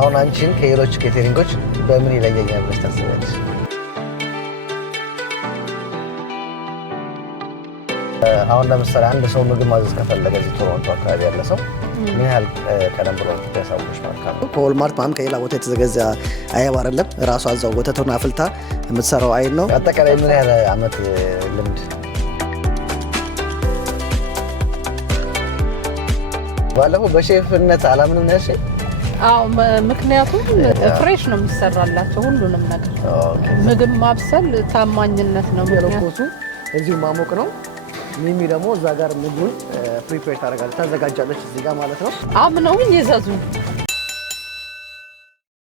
አሁን አንቺን ከሌሎች ኬተሪንጎች በምን ይለየኛል ብለሽ ታስቢያለሽ? አሁን ለምሳሌ አንድ ሰው ምግብ ማዘዝ ከፈለገ እዚህ ቶሮንቶ አካባቢ ያለ ሰው ምን ያህል ቀደም ብሎ ያሳውቅሽ ማለት ነው? ከወልማርት ማም ከሌላ ቦታ የተዘገዘ አይብ አይደለም። ራሷ እዛው ወተቱን አፍልታ የምትሰራው አይብ ነው። አጠቃላይ ምን ያህል አመት ልምድ? ባለፈው በሼፍነት አላምንም ነሽ? አዎ፣ ምክንያቱም ፍሬሽ ነው የሚሰራላቸው ሁሉንም ነገር። ምግብ ማብሰል ታማኝነት ነው። የለኮሱ እዚሁ ማሞቅ ነው። ሚሚ ደግሞ እዛ ጋር ምግቡን ፕሪፔር ታደርጋለች፣ ታዘጋጃለች እዚህ ጋር ማለት ነው። አምነው ይዘዙ።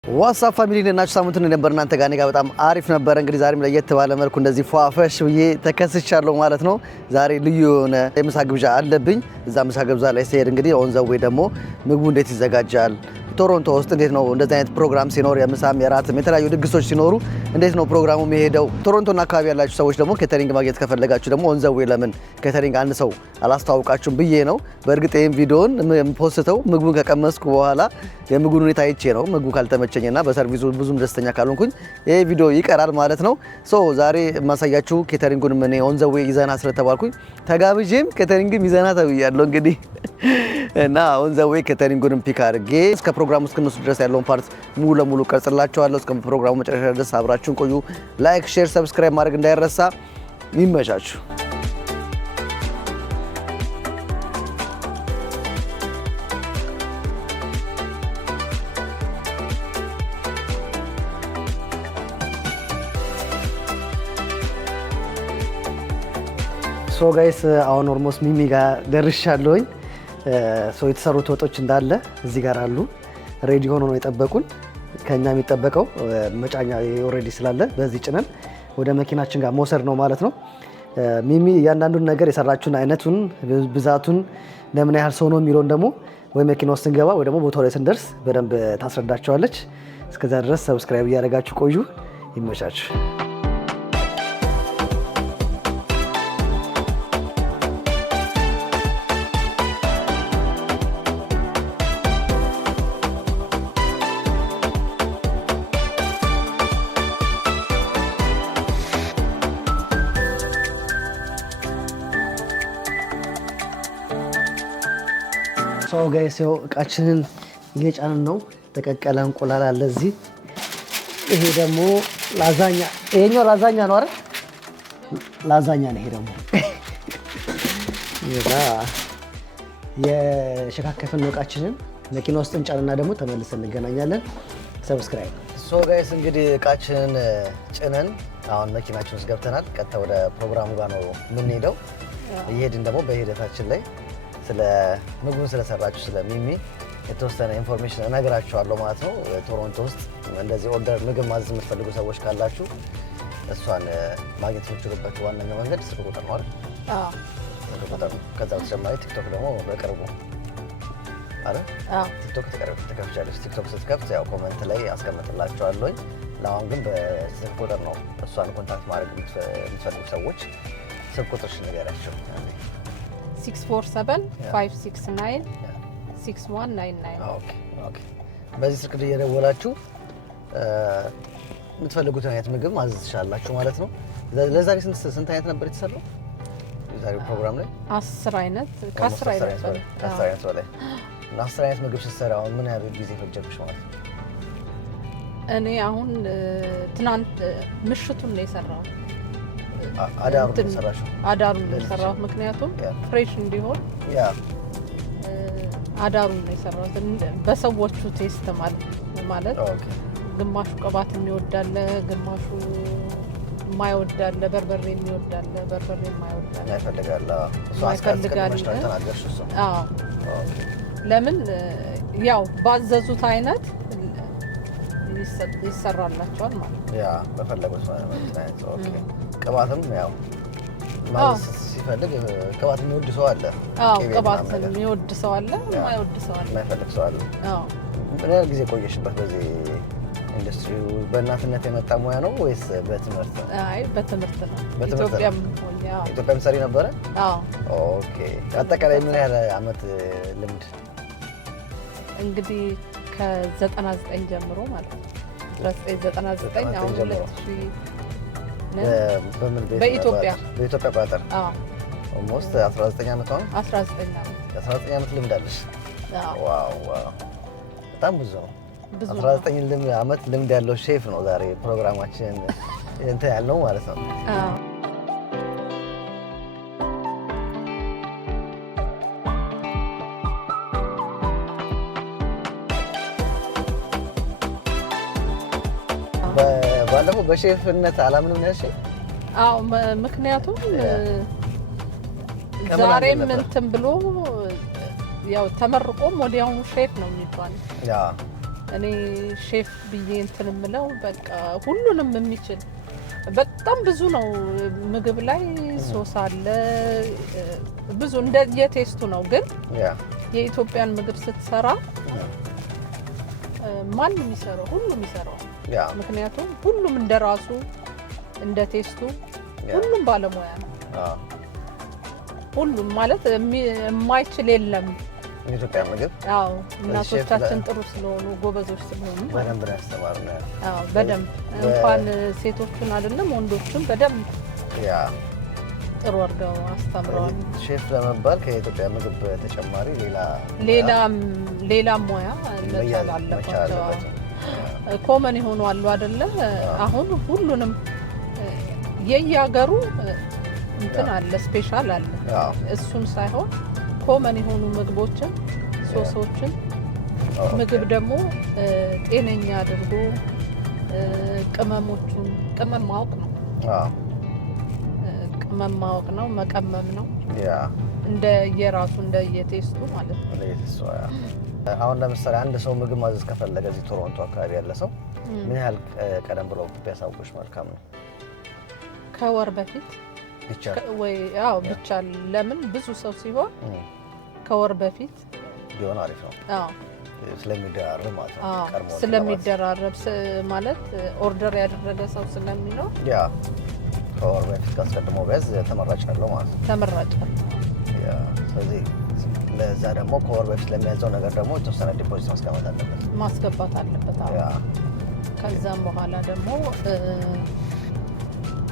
ዋትስአፕ ፋሚሊ እንደናችሁ? ሳምንቱን ነበር እናንተ ጋር ጋር በጣም አሪፍ ነበረ። እንግዲህ ዛሬም ለየት ባለ መልኩ እንደዚህ ፏፈሽ ብዬ ተከስቻለሁ ማለት ነው። ዛሬ ልዩ የሆነ የምሳ ግብዣ አለብኝ። እዛ ምሳ ግብዣ ላይ ሲሄድ እንግዲህ ኦን ዘ ዌይ ደግሞ ምግቡ እንዴት ይዘጋጃል፣ ቶሮንቶ ውስጥ እንዴት ነው እንደዚህ አይነት ፕሮግራም ሲኖር የምሳም የራትም የተለያዩ ድግሶች ሲኖሩ እንዴት ነው ፕሮግራሙ የሚሄደው? ቶሮንቶና አካባቢ ያላችሁ ሰዎች ደግሞ ኬተሪንግ ማግኘት ከፈለጋችሁ ደግሞ ኦን ዘ ዌይ ለምን ኬተሪንግ አንድ ሰው አላስተዋውቃችሁም ብዬ ነው። በእርግጥ ይህን ቪዲዮን ፖስተው ምግቡን ከቀመስኩ በኋላ የምግቡን ሁኔታ አይቼ ነው። ምግቡ ካልተመቸኝና በሰርቪሱ ብዙም ደስተኛ ካልሆንኩኝ ይሄ ቪዲዮ ይቀራል ማለት ነው። ሶ ዛሬ የማሳያችሁ ኬተሪንጉን ምን ኦን ዘ ዌይ ይዘና ስለተባልኩኝ ተጋብዤም ኬተሪንግም ይዘና ተብያለሁ እንግዲህ እና ኦን ዘ ዌይ ኬተሪንጉን ፒክ አድርጌ እስከ ፕሮግራሙ እስክንወስድ ድረስ ያለውን ፓርት ሙሉ ለሙሉ ቀርጽላችኋለሁ። እስከ ፕሮግራሙ መጨረሻ ድረስ አብራችሁን ቆዩ። ላይክ፣ ሼር፣ ሰብስክራይብ ማድረግ እንዳይረሳ። ይመቻችሁ። ሶ ጋይስ አሁን ኦልሞስት ሚሚ ጋር ደርሻለሁኝ። ሶ የተሰሩት ወጦች እንዳለ እዚህ ጋር አሉ። ሬዲ ሆኖ ነው የጠበቁን። ከኛ የሚጠበቀው መጫኛ ኦሬዲ ስላለ በዚህ ጭነን ወደ መኪናችን ጋር መውሰድ ነው ማለት ነው። ሚሚ እያንዳንዱን ነገር የሰራችውን አይነቱን፣ ብዛቱን፣ ለምን ያህል ሰው ነው የሚለውን ደግሞ ወይ መኪና ውስጥ ስንገባ ወይ ደግሞ ቦታው ላይ ስንደርስ በደንብ ታስረዳቸዋለች። እስከዛ ድረስ ሰብስክራይብ እያደረጋችሁ ቆዩ። ይመቻችሁ። ሰው ጋይስ ያው እቃችንን እየጫንን ነው። ተቀቀለ እንቁላል አለ እዚህ። ይሄ ደግሞ ላዛኛ፣ ይሄኛው ላዛኛ ነው አይደል? ላዛኛ ነው ይሄ ደግሞ። ይዛ የሸካከፍን እቃችንን መኪና ውስጥ እንጫንና ደግሞ ተመልሰን እንገናኛለን። ሰብስክራይብ። ሶ ጋይስ እንግዲህ እቃችንን ጭነን አሁን መኪናችን ውስጥ ገብተናል። ቀጥታ ወደ ፕሮግራሙ ጋር ነው የምንሄደው። እየሄድን ደግሞ በሂደታችን ላይ ስለ ምግቡን ስለሰራችሁ ስለ ሚሚ የተወሰነ ኢንፎርሜሽን እነግራችኋለሁ ማለት ነው። ቶሮንቶ ውስጥ እንደዚህ ኦርደር ምግብ ማዘዝ የምትፈልጉ ሰዎች ካላችሁ እሷን ማግኘት የምትችሉበት ዋነኛው መንገድ ስልክ ቁጥር ነው አይደል? አዎ፣ ስልክ ቁጥር ነው። ከዛ በተጨማሪ ቲክቶክ ደግሞ በቅርቡ አይደል? አዎ፣ ቲክቶክ ትከፍቻለሽ። ቲክቶክ ስትከፍት ያው ኮሜንት ላይ አስቀምጥላችኋለሁ። ለአሁን ግን በስልክ ቁጥር ነው እሷን ኮንታክት ማድረግ የምትፈልጉ ሰዎች ስልክ ቁጥርሽን ንገሪያቸው። 647-569-6199 ኦኬ። በዚህ ስልክ እየደወላችሁ የምትፈልጉትን አይነት ምግብ ማዘዝ ትችላላችሁ ማለት ነው። ለዛሬ ስንት አይነት ነበር የተሰራው? የዛሬው ፕሮግራም ላይ 10 አይነት ከ10 አይነት በላይ 10 አይነት በላይ እና 10 አይነት ምግብ ስትሰራ አሁን ምን ያህል ጊዜ ፈጀብሽ ማለት ነው? እኔ አሁን ትናንት ምሽቱን ነው የሰራው። አዳሩን ሰራሽው? አዳሩን ነው የሰራሁት፣ ምክንያቱም ፍሬሽ እንዲሆን አዳሩን ነው የሰራሁት። በሰዎቹ ቴስት ማለት ግማሹ ቅባት የሚወዳለ፣ ግማሹ የማይወዳለ፣ በርበሬ የሚወዳለ፣ በርበሬ የማይወዳለ ይፈልጋል። አዎ፣ ለምን ያው ባዘዙት አይነት ይሰራላቸዋል ማለት ነው። ያ በፈለጉት አይነት። ኦኬ። ቅባትም ያው ማለት ሲፈልግ ቅባት የሚወድ ሰው አለ። አዎ፣ ቅባት የሚወድ ሰው አለ፣ የማይወድ ሰው አለ፣ የማይፈልግ ሰው አለ። አዎ። ምን ያህል ጊዜ ቆየሽበት በዚህ ኢንዱስትሪ? በእናትነት የመጣ ሙያ ነው ወይስ በትምህርት? አይ በትምህርት ነው። ኢትዮጵያም ሰሪ ነበረ? አዎ። ኦኬ። አጠቃላይ ምን ያህል አመት ልምድ? እንግዲህ ከ99 ጀምሮ ማለት ነው 1999 አሁን 2000 በምን ቤት በኢትዮጵያ አቆጣጠር ኦልሞስት 19 ዓመት ነው 19 ዓመት ልምድ አለሽ ዋው በጣም ብዙ ነው 19 ዓመት ልምድ ያለው ሼፍ ነው ዛሬ ፕሮግራማችን እንትን ያለው ማለት ነው ባለፈው በሼፍነት አላምንም ነው ያልሽኝ? አዎ ምክንያቱም ዛሬም እንትን ብሎ ያው ተመርቆም ወዲያውኑ ሼፍ ነው የሚባለው። እኔ ሼፍ ብዬ እንትን የምለው በቃ ሁሉንም የሚችል በጣም ብዙ ነው። ምግብ ላይ ሶስ አለ ብዙ እንደ የቴስቱ ነው። ግን የኢትዮጵያን ምግብ ስትሰራ ማንም ይሰራው ሁሉም ይሰራው። ምክንያቱም ሁሉም እንደራሱ እንደ ቴስቱ ሁሉም ባለሙያ ነው። ሁሉም ማለት የማይችል የለም የኢትዮጵያ ምግብ። አዎ እናቶቻችን ጥሩ ስለሆኑ ጎበዞች ስለሆኑ በደንብ ያስተማሩና አዎ በደንብ እንኳን ሴቶችን አይደለም ወንዶችን በደንብ ጥሩ አድርገው አስተምረዋል። ሼፍ ለመባል ከኢትዮጵያ ምግብ ተጨማሪ ሌላ ሙያ መቻል አለባቸው። ኮመን የሆኑ አሉ አይደለ? አሁን ሁሉንም የየሀገሩ እንትን አለ ስፔሻል አለ። እሱን ሳይሆን ኮመን የሆኑ ምግቦችን ሶሶችን ምግብ ደግሞ ጤነኛ አድርጎ ቅመሞቹን ቅመም ማወቅ ነው። ቅመም ማወቅ ነው፣ መቀመም ነው። እንደ የራሱ እንደ የቴስቱ ማለት ነው። አሁን ለምሳሌ አንድ ሰው ምግብ ማዘዝ ከፈለገ እዚህ ቶሮንቶ አካባቢ ያለ ሰው ምን ያህል ቀደም ብሎ ቢያሳውቁሽ መልካም ነው? ከወር በፊት ብቻ ለምን ብዙ ሰው ሲሆን ከወር በፊት ቢሆን አሪፍ ነው። ስለሚደራረብ ማለት ነው። ቀድሞ ስለሚደራረብ ማለት ኦርደር ያደረገ ሰው ስለሚኖር ከወር በፊት አስቀድሞ ቢያዝ ተመራጭ አለው ማለት ነው። ተመራጭ ነው። ስለዚህ ለዛ ደግሞ ከወር በፊት ለሚያዘው ነገር ደግሞ የተወሰነ ዲፖዚት ማስገባት አለበት። ከዛም በኋላ ደግሞ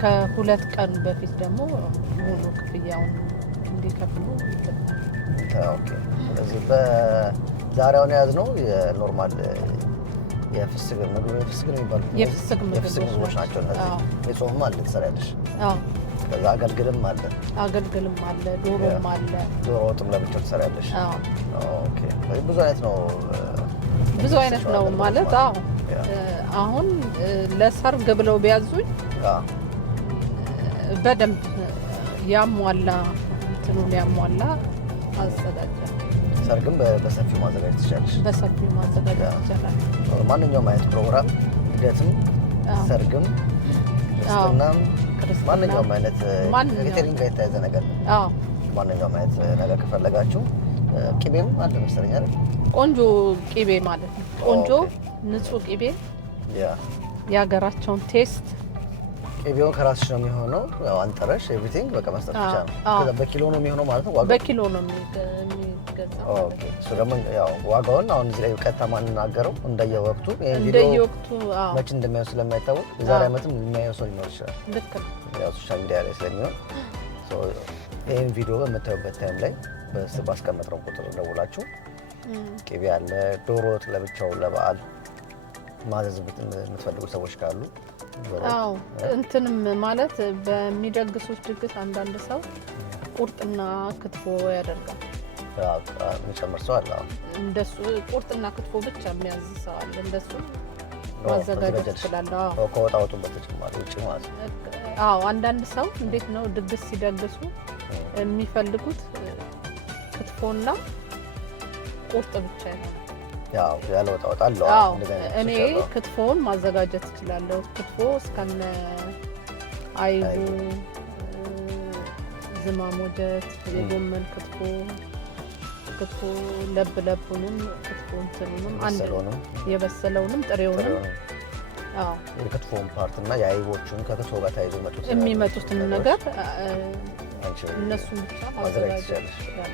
ከሁለት ቀን በፊት ደግሞ ሙሉ ክፍያውን እንዲከፍሉ ኦኬ። ስለዚህ በዛሬውን የያዝነው የኖርማል የፍስግ ምግብ የፍስግ ምግቦች ናቸው። እነዚህ የጾምም አለ ትሰሪያለሽ? ከዛ አገልግልም አለ ዶሮም አለ። ዶሮ ወጥም ለብቻው ትሰሪያለሽ? ኦኬ። ብዙ አይነት ነው ማለት አሁን ለሰርግ ብለው ቢያዙኝ በደንብ ያሟላ እንትኑን ያሟላ አዘጋጃለሁ። ሰርግም በሰፊው ማዘጋጀት ትችላለሽ? በሰፊው ማዘጋጀት ይቻላል። ማንኛውም አይነት ፕሮግራም ልደትም፣ ሰርግም፣ ክርስትናም ማንኛውም አይነት ከኬተሪንግ ጋር የተያዘ ነገር ማንኛውም አይነት ነገር ከፈለጋችሁ ቅቤም አለ መሰለኝ አይደል? ቆንጆ ቅቤ ማለት ነው። ቆንጆ ንጹህ ቅቤ የሀገራቸውን ቴስት ቅቤውን ከራስሽ ነው የሚሆነው። ያው አንጠረሽ ኤቭሪቲንግ በቃ መስጠት ብቻ ነው። ከዛ በኪሎ ነው የሚሆነው ማለት ነው። ዋጋው በኪሎ ነው የሚገዛው። ኦኬ። እሱ ደግሞ ያው ዋጋውን አሁን እዚህ ላይ ቀጥታ ማንናገረው እንደየወቅቱ መቼ እንደሚሆን ስለማይታወቅ የዛሬ ዓመትም የሚያየው ሰው ሊኖር ይችላል። ልክ ነው። ያው ሶሻል ሚዲያ ላይ ስለሚሆን ይህን ቪዲዮ በምታዩበት ታይም ላይ ባስቀመጥነው ቁጥር ደውላችሁ ቅቤ አለ፣ ዶሮ ወጥ ለብቻው ለበዓል ማዘዝ የምትፈልጉ ሰዎች ካሉ እንትንም ማለት በሚደግሱት ድግስ አንዳንድ ሰው ቁርጥና ክትፎ ያደርጋል። የሚጨምር ሰው አለ። እንደሱ ቁርጥና ክትፎ ብቻ የሚያዝ ሰው አለ። እንደሱ ማዘጋጀት ይችላል። ከወጣወጡ በተጨማሪ ውጭ ማለት ነው። አንዳንድ ሰው እንዴት ነው ድግስ ሲደግሱ የሚፈልጉት ክትፎና ቁርጥ ብቻ ነው። ያለ ወጣወጥ አለው። እኔ ክትፎውን ማዘጋጀት እችላለሁ። ክትፎ እስከነ አይቡ፣ ዝማሞጀት፣ የጎመን ክትፎ ለብለቡንም ክትፎ እንትኑንም አንድ የበሰለውንም ጥሬውንም የክትፎውን ፓርት እና የአይቦቹን ከክትፎ ጋር ተያይዞ የሚመጡትን ነገር እነሱን ብቻ ማዘጋጀት ይችላል።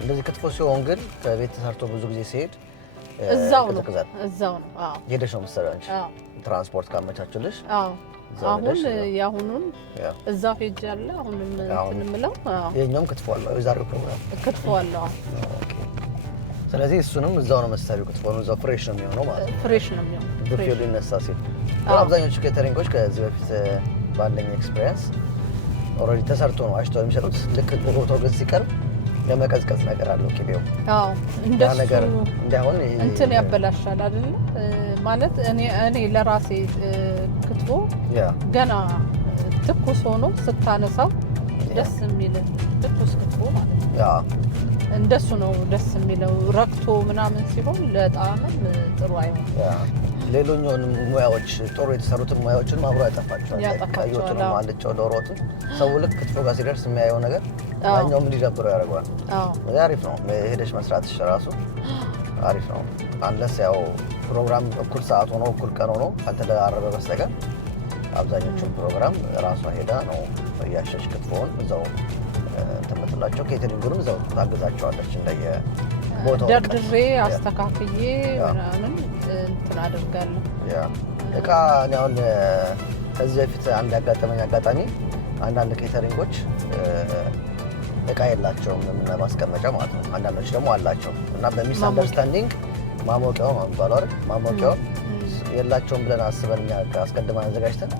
እንደዚህ ክትፎ ሲሆን ግን ከቤት ተሰርቶ ብዙ ጊዜ ሲሄድ እዛው ነው። አዎ ሄደሽ ነው የምትሰሪው አንቺ? ትራንስፖርት ካመቻቹልሽ? አዎ አሁን ያሁኑን እዛው ሄጃለሁ። አሁንም እንትን የምለው የኛውም ክትፎ አለው የዛሬው ፕሮግራም ክትፎ አለው። ኦኬ ስለዚህ እሱንም እዛው ነው መሰሪው። ክትፎ ነው እዛው ፍሬሽ ነው የሚሆነው ማለት ነው። ፍሬሽ ነው የሚሆነው ቡፌው ሊነሳ ሲል አብዛኞቹ ኬተሪንጎች ከዚህ በፊት ባለኝ ኤክስፒሪየንስ ኦልሬዲ ተሰርቶ ነው አሽተው የሚሰጡት። ልክ ቦታው ግን ሲቀርብ የመቀዝቀዝ ነገር አለው ቅቤው። አዎ እንደሱ ነገር እንዳይሆን እንትን ያበላሻል አይደል? ማለት እኔ ለራሴ ክትፎ ገና ትኩስ ሆኖ ስታነሳው ደስ የሚል ትኩስ ክትፎ ማለት ነው። እንደሱ ነው ደስ የሚለው። ረክቶ ምናምን ሲሆን ለጣዕምም ጥሩ አይሆንም። ሌሎኛውንም ሙያዎች ጥሩ የተሰሩትን ሙያዎችን አብሮ ያጠፋቸዋል። ቀዮቱንም አልጫው ዶሮ ወጡን ሰው ልክ ክትፎ ጋር ሲደርስ የሚያየው ነገር ያኛውም እንዲደብረው ያደርገዋል። አሪፍ ነው ሄደሽ መስራትሽ ራሱ አሪፍ ነው። አንለስ ያው ፕሮግራም እኩል ሰዓት ሆኖ እኩል ቀን ሆኖ ካልተደራረበ በስተቀር አብዛኞቹን ፕሮግራም ራሷ ሄዳ ነው እያሸሽ ክትፎውን እዛው ተመጥላቸው ኬተሪንጉንም እዛው ታግዛቸዋለች። እንደየ ቦታው ደርድሬ አስተካክዬ ምናምን እንትን አደርጋለሁ። እቃ አሁን ከዚህ በፊት አንድ ያጋጠመኝ አጋጣሚ አንዳንድ ኬተሪንጎች እቃ የላቸውም ምን ማስቀመጫ ማለት ነው። አንዳንዶች ደግሞ አላቸው እና በሚስ አንደርስታንዲንግ ማሞቂያው ነው የሚባለው አይደል? ማሞቂያው የላቸውም ብለን አስበን እኛ አስቀድመን አዘጋጅተን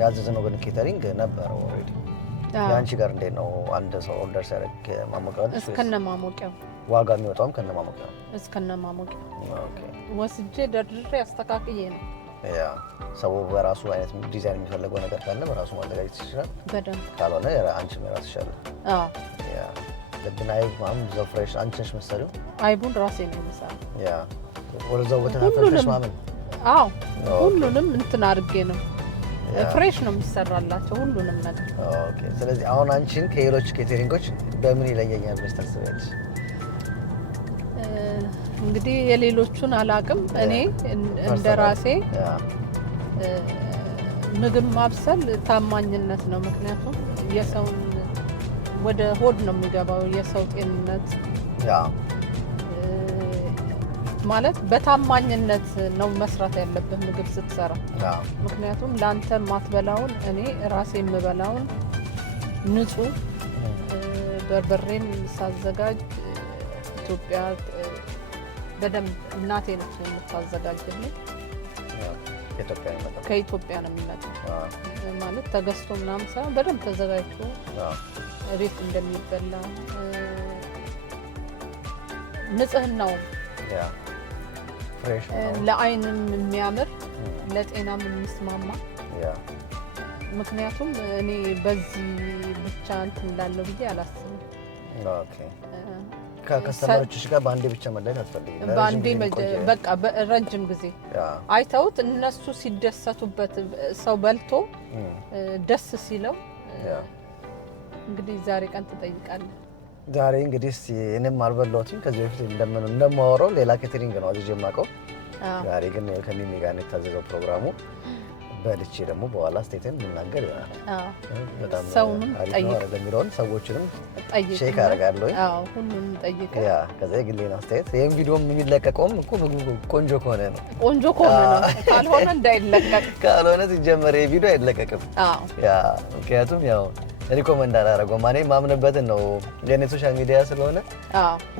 ያዘዝነው ግን ኬተሪንግ ነበረ ኦልሬዲ። ያንቺ ጋር እንዴት ነው? አንድ ሰው ኦርደር ሲያደርግ ማሞቂያው እስከነ ማሞቂያው ዋጋ የሚወጣውም ከነ ማሞቂያው እስከነ ማሞቂያው ኦኬ ወስጄ ደርድሬ አስተካክዬ ነው። ሰው በራሱ አይነት ዲዛይን የሚፈልገው ነገር ካለ በራሱ ማዘጋጀት ይችላል። በደንብ ካልሆነ አንቺ የራስሽ አለ። ልብን አይብ ማም ዘው ፍሬሽ አንቺ ነሽ መሰለው? አይቡን ራሴ ነው የምሰራው። ወደዛው በተናፈሽ ማምን ሁሉንም እንትን አድርጌ ነው ፍሬሽ ነው የሚሰራላቸው ሁሉንም ነገር። ኦኬ ስለዚህ አሁን አንቺን ከሌሎች ኬተሪንጎች በምን ይለየኛል ብለሽ ታስቢያለሽ? እንግዲህ የሌሎቹን አላቅም። እኔ እንደራሴ ምግብ ማብሰል ታማኝነት ነው። ምክንያቱም የሰውን ወደ ሆድ ነው የሚገባው የሰው ጤንነት ማለት በታማኝነት ነው መስራት ያለብህ ምግብ ስትሰራ። ምክንያቱም ለአንተ የማትበላውን እኔ ራሴ የምበላውን ንጹህ በርበሬም ሳዘጋጅ ኢትዮጵያ በደንብ እናቴ ነች የምታዘጋጅልኝ። ከኢትዮጵያ ነው የሚመጣው ማለት ተገዝቶ ምናምን ሳይሆን በደንብ ተዘጋጅቶ ቤት እንደሚበላ ንጽህናውም ለአይንም የሚያምር ለጤናም የሚስማማ። ምክንያቱም እኔ በዚህ ብቻ እንትን ላለው ብዬ አላስብም። ከከስተመሮችሽ ጋር በአንዴ ብቻ መለየት አትፈልጊም? በአንዴ በቃ በረጅም ጊዜ አይተውት እነሱ ሲደሰቱበት ሰው በልቶ ደስ ሲለው እንግዲህ ዛሬ ቀን ትጠይቃለህ። ዛሬ እንግዲህ እኔም አልበላሁትም። ከዚህ በፊት እንደማወራው ሌላ ኬተሪንግ ነው አዝዤ የማውቀው። ዛሬ ግን ከሚሚ ጋር ነው የታዘዘው ፕሮግራሙ። በልቼ ደግሞ በኋላ ስቴትን ልናገር ይሆናል። በጣም አሪፍ ነው ለሚለውን ሰዎችንም ቼክ አደርጋለሁ። ሁሉንም ጠይቀ ከዛ የግሌን አስተያየት ይህም ቪዲዮም የሚለቀቀውም እኮ ምግቡ ቆንጆ ከሆነ ነው። ቆንጆ ከሆነ ነው፣ ካልሆነ እንዳይለቀቅ። ካልሆነ ሲጀመር ቪዲዮ አይለቀቅም። ምክንያቱም ያው ሪኮመንድ አላደረገውም። እኔ ማምንበትን ነው የኔ ሶሻል ሚዲያ ስለሆነ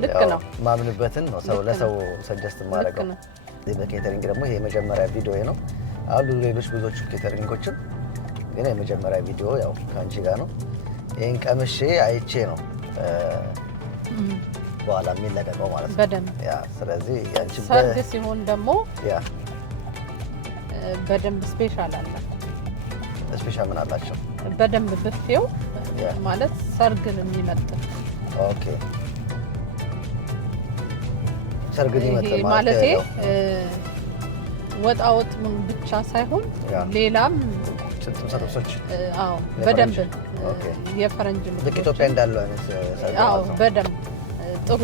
ልክ ነው ማምንበትን ነው ሰው ለሰው ሰጀስት ማድረገው። በኬተሪንግ ደግሞ ይሄ የመጀመሪያ ቪዲዮ ነው። አሉ ሌሎች ብዙዎቹ ኬተሪንጎችም፣ ግን የመጀመሪያ ቪዲዮ ያው ከአንቺ ጋር ነው። ይሄን ቀምሼ አይቼ ነው በኋላ የሚለቀቀው ማለት ነው በደንብ። ስለዚህ ያንቺ ሰርግ ሲሆን ደግሞ በደንብ ስፔሻል አላቸው። ስፔሻል ምን አላቸው? በደንብ ብፌው ማለት ሰርግን የሚመጥን። ኦኬ ሰርግን የሚመጥን ማለት ወጣ ወጥ ብቻ ሳይሆን ሌላም ሰርሶች በደንብ የፈረንጅ ልክ ኢትዮጵያ እንዳለው አይነት ሰርግ በደንብ ጥሩ።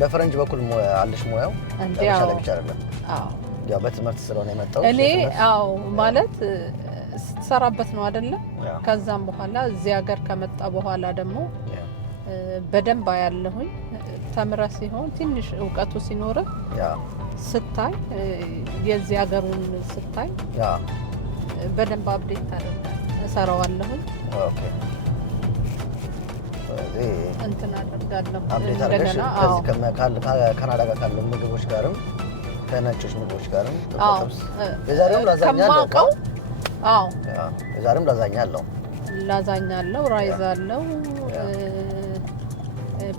በፈረንጅ በኩል አለሽ ሙያው ለምሳሌ ብቻ አይደለም። ያው በትምህርት ስለሆነ የመጣው እኔ ማለት ስትሰራበት ነው አይደለ? ከዛም በኋላ እዚህ ሀገር ከመጣ በኋላ ደግሞ በደንብ ያለሁኝ ተምረ ሲሆን ትንሽ እውቀቱ ሲኖር ስታይ የዚህ ሀገሩን ስታይ በደንብ አፕዴት ታደርጋለህ። እሰራዋለሁ። ኦኬ እንትን አደርጋለሁ እንደገና ከካናዳ ጋር ካሉ ምግቦች ጋርም ከነጮች ምግቦች ጋርም ተጣጣምስ የዛሬው ላዛኛ አለው። አዎ የዛሬው ላዛኛ አለው። ላዛኛ አለው፣ ራይዝ አለው፣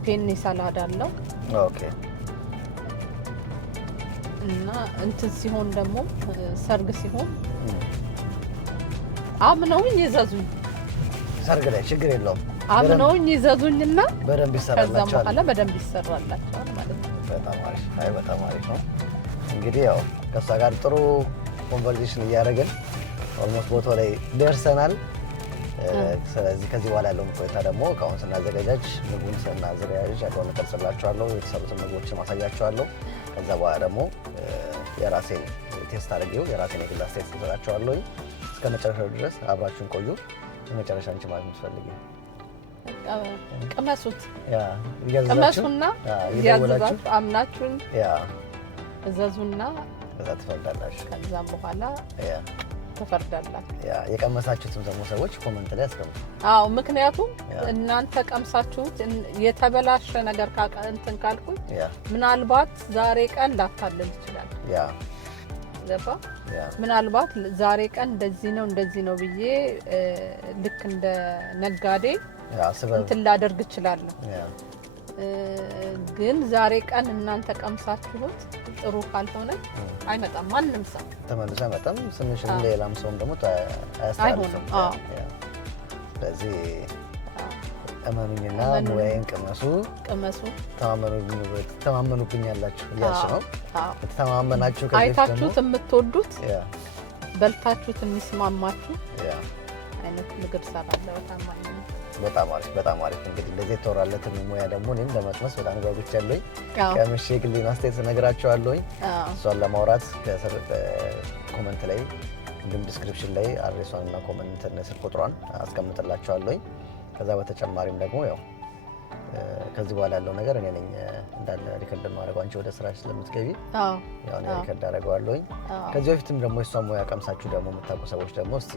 ፔኒ ሳላድ አለው። ኦኬ እና እንትን ሲሆን ደግሞ ሰርግ ሲሆን አምነውኝ ይዘዙኝ። ሰርግ ላይ ችግር የለውም። አምነውኝ ይዘዙኝና በደንብ ይሰራላችኋል። ከዛ በኋላ በደንብ ይሰራላችኋል ማለት ነው። በጣም አሪፍ። አይ በጣም አሪፍ ነው። እንግዲህ ያው ከሷ ጋር ጥሩ ኮንቨርሴሽን እያደረግን ኦልሞስት ቦታው ላይ ደርሰናል። ስለዚህ ከዚህ በኋላ ያለውን ቆይታ ደግሞ እቃውን ስናዘጋጃጅ ምግቡን ስናዘጋጃጅ ያለውን እቀርጽላችኋለሁ። የተሰሩትን ምግቦችን ማሳያችኋለሁ። ከዛ በኋላ ደግሞ የራሴን ቴስት አድርጌው የራሴን የግል አስተያየት እሰጣችኋለሁ። እስከ መጨረሻው ድረስ አብራችሁን ቆዩ። የመጨረሻ አንቺ ማለት የምትፈልጊው ቅመሱት። ቅመሱና ያዘዛችሁ አምናችሁን እዘዙና ከዛ ትፈርዳላችሁ። ከዛም በኋላ ትፈርዳላችሁ። የቀመሳችሁትም ደግሞ ሰዎች ኮመንት ላይ አስቀምጡ። አዎ ምክንያቱም እናንተ ቀምሳችሁት የተበላሸ ነገር እንትን ካልኩኝ ምናልባት ዛሬ ቀን ላታለል ይችላል። ገባ? ምናልባት ዛሬ ቀን እንደዚህ ነው ብዬ ልክ እንደ ነጋዴ እንትን ላደርግ እችላለሁ። ግን ዛሬ ቀን እናንተ ቀምሳችሁት ጥሩ ካልሆነ አይመጣም። ማንም ሰው ተመልሶ አይመጣም። ስምሽን ሌላም ሰውም ደግሞ አያስተላልፍም። ስለዚህ እመኑኝና ሙያዬን ቅመሱ። ተማመኑብኛላችሁ እያልሽ ነው። ተማመናችሁ አይታችሁት የምትወዱት በልታችሁት የሚስማማችሁ አይነት ምግብ ሰራለሁ። በጣም አሪፍ። እንግዲህ እንደዚህ የተወራለትን ሙያ ደግሞ እኔም ለመቅመስ በጣም ጓጉቻለሁኝ። ቀምሼ የግሌን አስተያየት እነግራችኋለሁኝ። እሷን ለማውራት ከስር ኮመንት ላይ እንዲሁም ዲስክሪፕሽን ላይ አድሬሷን እና ኮመንት ስልክ ቁጥሯን አስቀምጥላችኋለሁኝ። ከዛ በተጨማሪም ደግሞ ያው ከዚህ በኋላ ያለው ነገር እኔ ነኝ እንዳለ ሪከርድ ማድረገው። አንቺ ወደ ስራሽ ስለምትገቢ ያው እኔ ሪከርድ አደርገዋለሁኝ። ከዚህ በፊትም ደግሞ የሷን ሙያ ቀምሳችሁ ደግሞ የምታውቁ ሰዎች ደግሞ እስቲ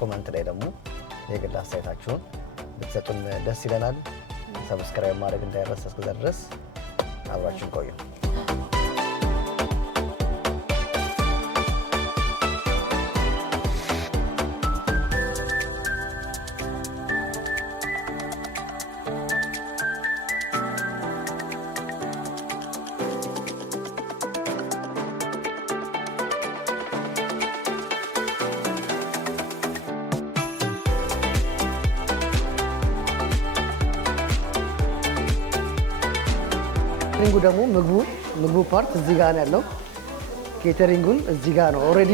ኮመንት ላይ ደግሞ የግል አስተያየታችሁን ብትሰጡን ደስ ይለናል። ሰብስክራይብ ማድረግ እንዳይረሳ። እስከዛ ድረስ አብራችሁን ቆዩ። ኬተሪንጉ ደግሞ ምግቡ ፓርት እዚህ ጋር ነው ያለው። ኬተሪንጉን እዚህ ጋር ነው ኦልሬዲ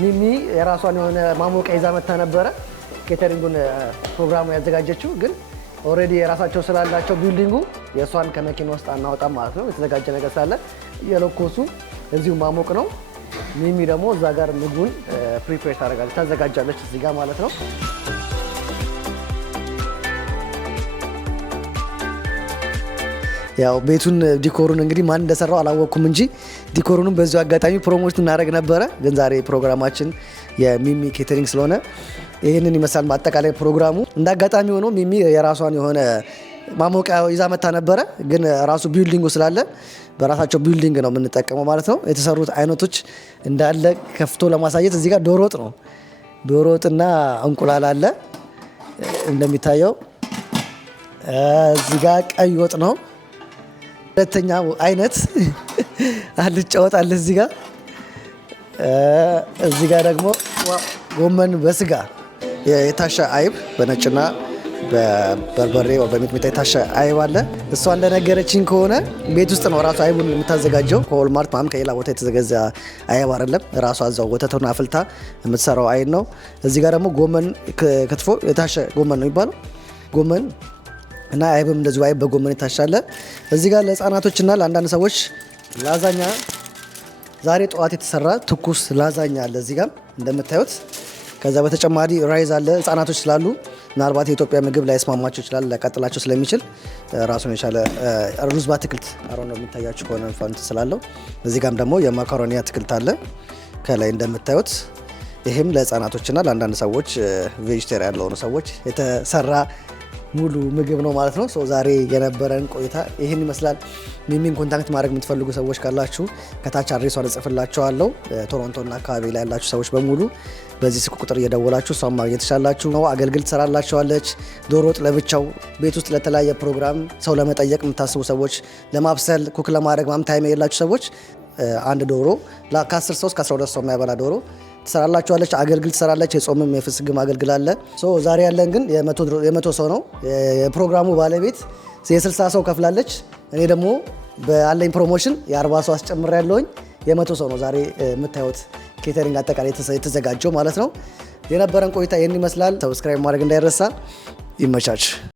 ሚሚ የራሷን የሆነ ማሞቂያ ይዛ መታ ነበረ። ኬተሪንጉን ፕሮግራሙ ያዘጋጀችው ግን ኦልሬዲ የራሳቸው ስላላቸው ቢልዲንጉ የእሷን ከመኪና ውስጥ አናወጣም ማለት ነው። የተዘጋጀ ነገር ስላለ የለኮሱ እዚሁ ማሞቅ ነው። ሚሚ ደግሞ እዛ ጋር ምግቡን ፕሪፔር ታዘጋጃለች እዚህ ጋር ማለት ነው። ያው ቤቱን ዲኮሩን እንግዲህ ማን እንደሰራው አላወቅኩም እንጂ ዲኮሩንም በዚሁ አጋጣሚ ፕሮሞት እናደርግ ነበረ። ግን ዛሬ ፕሮግራማችን የሚሚ ኬተሪንግ ስለሆነ ይህንን ይመስላል አጠቃላይ ፕሮግራሙ። እንደ አጋጣሚ ሆኖ ሚሚ የራሷን የሆነ ማሞቂያ ይዛ መታ ነበረ። ግን ራሱ ቢልዲንጉ ስላለ በራሳቸው ቢልዲንግ ነው የምንጠቀመው ማለት ነው። የተሰሩት አይነቶች እንዳለ ከፍቶ ለማሳየት እዚህ ጋር ዶሮ ወጥ ነው። ዶሮ ወጥና እንቁላል አለ እንደሚታየው። እዚህ ጋር ቀይ ወጥ ነው። ሁለተኛው አይነት አልጫ ወጥ አለ እዚህ ጋር። እዚህ ጋር ደግሞ ጎመን በስጋ የታሸ አይብ በነጭና በበርበሬ በሚጥሚጣ የታሸ አይብ አለ። እሷ እንደነገረችኝ ከሆነ ቤት ውስጥ ነው ራሱ አይቡን የምታዘጋጀው። ከሆልማርት ማም ከሌላ ቦታ የተዘገዘ አይብ አይደለም። ራሷ እዛው ወተቱን አፍልታ የምትሰራው አይብ ነው። እዚህ ጋር ደግሞ ጎመን ክትፎ የታሸ ጎመን ነው የሚባለው ጎመን እና አይብም እንደዚሁ አይብ በጎመን የታሻለ። እዚህ ጋር ለህፃናቶችና ለአንዳንድ ሰዎች ላዛኛ ዛሬ ጠዋት የተሰራ ትኩስ ላዛኛ አለ እዚህ ጋር እንደምታዩት። ከዛ በተጨማሪ ራይዝ አለ ህፃናቶች ስላሉ ምናልባት የኢትዮጵያ ምግብ ላይ ስማማቸው ይችላል ሊያቃጥላቸው ስለሚችል ራሱን የቻለ ሩዝ በአትክልት አሮን ነው የሚታያችሁ ከሆነ ፋንት ስላለው እዚህ ጋርም ደግሞ የማካሮኒ አትክልት አለ ከላይ እንደምታዩት ይሄም ለህፃናቶችና ለአንዳንድ ሰዎች ቬጂቴሪያን ለሆኑ ሰዎች የተሰራ ሙሉ ምግብ ነው ማለት ነው። ዛሬ የነበረን ቆይታ ይህን ይመስላል። ሚሚን ኮንታክት ማድረግ የምትፈልጉ ሰዎች ካላችሁ ከታች አድሬሷን እጽፍላችኋለሁ። ቶሮንቶና አካባቢ ላይ ያላችሁ ሰዎች በሙሉ በዚህ ስልክ ቁጥር እየደወላችሁ እሷን ማግኘት ትችላላችሁ ነው። አገልግል ትሰራላችኋለች። ዶሮ ወጥ ለብቻው ቤት ውስጥ ለተለያየ ፕሮግራም ሰው ለመጠየቅ የምታስቡ ሰዎች፣ ለማብሰል ኩክ ለማድረግ ማም ታይም የሌላችሁ ሰዎች አንድ ዶሮ ከ10 ሰው እስከ 12 ሰው የሚያበላ ዶሮ ትሰራላችኋለች። አገልግል ትሰራለች። የጾምም የፍስግም አገልግል አለ። ዛሬ ያለን ግን የመቶ ሰው ነው። የፕሮግራሙ ባለቤት የ60 ሰው ከፍላለች። እኔ ደግሞ በአለኝ ፕሮሞሽን የ40 ሰው አስጨምር ያለውኝ የ100 ሰው ነው ዛሬ የምታዩት ኬተሪንግ አጠቃላይ የተዘጋጀው ማለት ነው። የነበረን ቆይታ ይህን ይመስላል። ሰብስክራይብ ማድረግ እንዳይረሳ። ይመቻች።